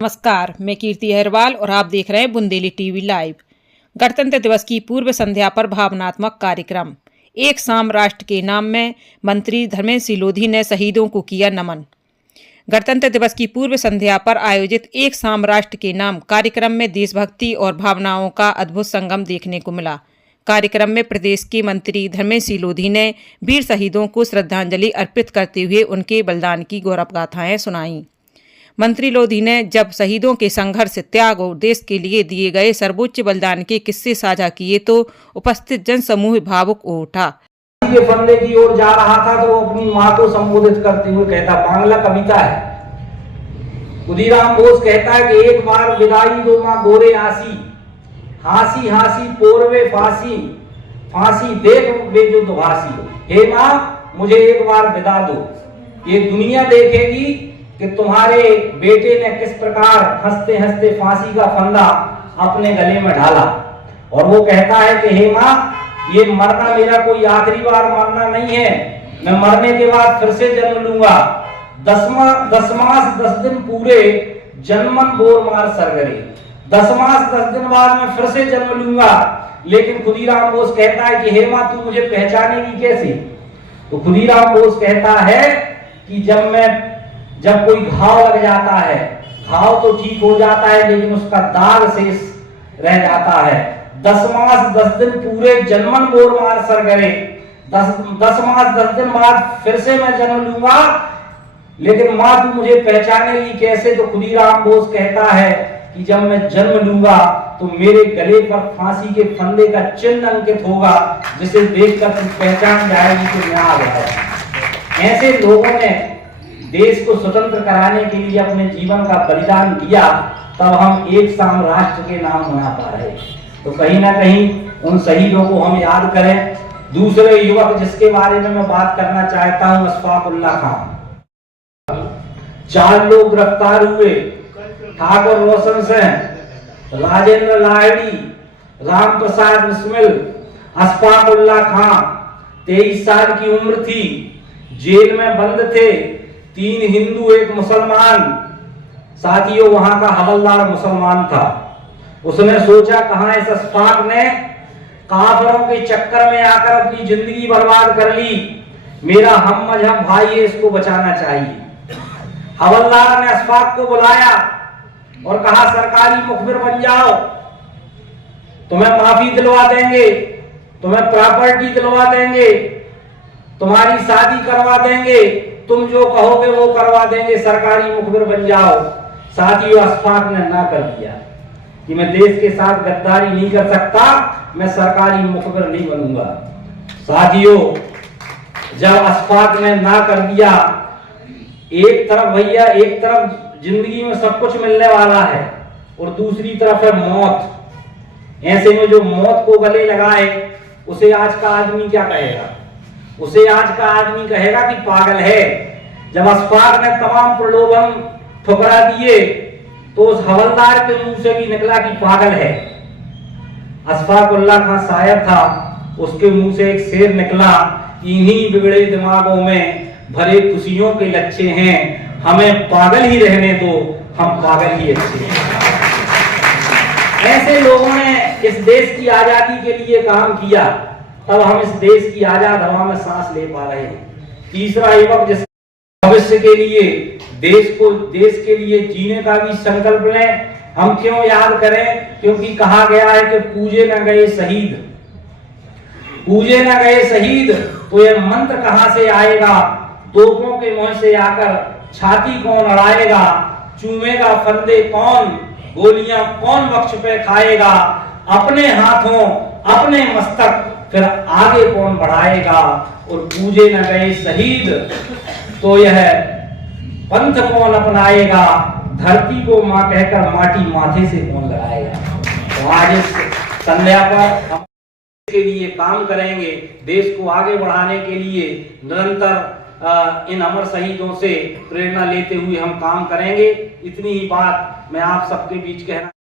नमस्कार, मैं कीर्ति अहरवाल और आप देख रहे हैं बुंदेली टीवी लाइव। गणतंत्र दिवस की पूर्व संध्या पर भावनात्मक कार्यक्रम। एक शाम राष्ट्र के नाम में मंत्री धर्मेंद्र सिंह लोधी ने शहीदों को किया नमन। गणतंत्र दिवस की पूर्व संध्या पर आयोजित एक शाम राष्ट्र के नाम कार्यक्रम में देशभक्ति और भावनाओं का अद्भुत संगम देखने को मिला। कार्यक्रम में प्रदेश के मंत्री धर्मेंद्र सिंह लोधी ने वीर शहीदों को श्रद्धांजलि अर्पित करते हुए उनके बलिदान की गौरव गाथाएं सुनाई। मंत्री लोधी ने जब शहीदों के संघर्ष, त्याग और देश के लिए दिए गए सर्वोच्च बलिदान के किस्से साझा किए तो उपस्थित जन समूह भावुक हो उठा। के फंदे की ओर जा रहा था तो वो अपनी मां को संबोधित करते हुए कहता, बांग्ला कविता है। खुदीराम बोस कहता है कि एक बार विदाई दो मां गोरे आसी, हासी हासी पोरवे फांसी, फांसी देख वे जो दुभासी। हे मां, मुझे एक बार विदा दो, ये दुनिया देखेगी कि तुम्हारे बेटे ने किस प्रकार हंसते हंसते फांसी का फंदा अपने गले में ढाला। और वो कहता है कि हे मां, ये मरना मेरा कोई आखिरी बार मरना नहीं है, मैं मरने के बाद फिर से जन्म लूंगा। 10 मास 10 दिन पूरे जन्मन बोर मार सरगरे। 10 मास 10 दिन बाद मैं फिर से जन्म लूंगा। लेकिन खुदीराम बोस कहता है कि हे मां, तू मुझे पहचानेगी कैसे? तो खुदीराम बोस कहता है कि जब कोई घाव लग जाता है, घाव तो ठीक हो जाता है लेकिन उसका दाग शेष रह जाता है। 10 मास 10 दिन पूरे जन्मन बोर मार सरगरे। 10 मास 10 दिन बाद फिर से मैं जन्म लूंगा, लेकिन मां तू मुझे पहचानेगी कैसे? तो खुदीराम बोस कहता है कि जब मैं जन्म लूंगा तो मेरे गले पर फांसी के फंदे का चिन्ह अंकित होगा, जिसे देखकर तू पहचान जाएगी कि मैं आ गया। ऐसे लोगों ने देश को स्वतंत्र कराने के लिए अपने जीवन का बलिदान दिया, तब हम एक शाम राष्ट्र के नाम मना पा रहे। तो कहीं ना कहीं उन शहीदों को हम याद करें। दूसरे युवक जिसके बारे में मैं बात करना चाहता हूं, अशफाक उल्लाह खान। 4 लोग गिरफ्तार हुए, ठाकुर रोशन सिंह, राजेंद्र लाहिड़ी, राम प्रसाद बिस्मिल, अशफाक उल्लाह खान 23 साल की उम्र थी, जेल में बंद थे। 3 हिंदू 1 मुसलमान। साथियों, वहां का हवलदार मुसलमान था। उसने सोचा कहां इस अशफाक ने काफिरों के चक्कर में आकर अपनी जिंदगी बर्बाद कर ली, मेरा हम मजहब भाई है, इसको बचाना चाहिए। हवलदार ने अशफाक को बुलाया और कहा, सरकारी मुखबिर बन जाओ, तुम्हें माफी दिलवा देंगे, तुम्हें प्रॉपर्टी दिलवा देंगे, तुम्हारी शादी करवा देंगे, तुम जो कहोगे वो करवा देंगे, सरकारी मुखबिर बन जाओ। साथियों, अशफाक ने ना कर दिया कि मैं देश के साथ गद्दारी नहीं कर सकता, मैं सरकारी मुखबिर नहीं बनूंगा। साथियों, जब अशफाक ने ना कर दिया, एक तरफ जिंदगी में सब कुछ मिलने वाला है और दूसरी तरफ है मौत। ऐसे में जो मौत को गले लगाए, उसे आज का आदमी क्या कहेगा? उसे आज का आदमी कहेगा कि पागल है। जब अशफाक ने तमाम प्रलोभन ठुकरा दिए तो उस हवलदार के मुंह से भी निकला कि पागल है। अशफाक उल्लाह खान शायर था, उसके मुंह से एक शेर निकला, इन्हीं बिगड़े दिमागों में भरे खुशियों के लच्छे हैं, हमें पागल ही रहने दो, हम पागल ही अच्छे हैं। ऐसे लोगों ने इस देश की आजादी के लिए काम किया, तब हम इस देश की आजाद हवा में सांस ले पा रहे हैं। तीसरा युवक जिस भविष्य के लिए देश के लिए जीने का भी संकल्प लें। हम क्यों याद करें? क्योंकि कहा गया है कि पूजे न गए शहीद, पूजे न गए शहीद, तो यह मंत्र कहां से आएगा? तोपों के मुंह से आकर छाती कौन अड़ाएगा? चूमेगा फंदे कौन, गोलियां कौन वक्ष पे खाएगा? अपने हाथों अपने मस्तक फिर आगे कौन बढ़ाएगा? और पूजे न गए शहीद, तो यह पंथ कौन अपनाएगा? धरती को मां कहकर माटी माथे से कौन लगाएगा? तो आज इस संध्या पर हम के लिए काम करेंगे, देश को आगे बढ़ाने के लिए निरंतर इन अमर शहीदों से प्रेरणा लेते हुए हम काम करेंगे। इतनी ही बात मैं आप सबके बीच कहना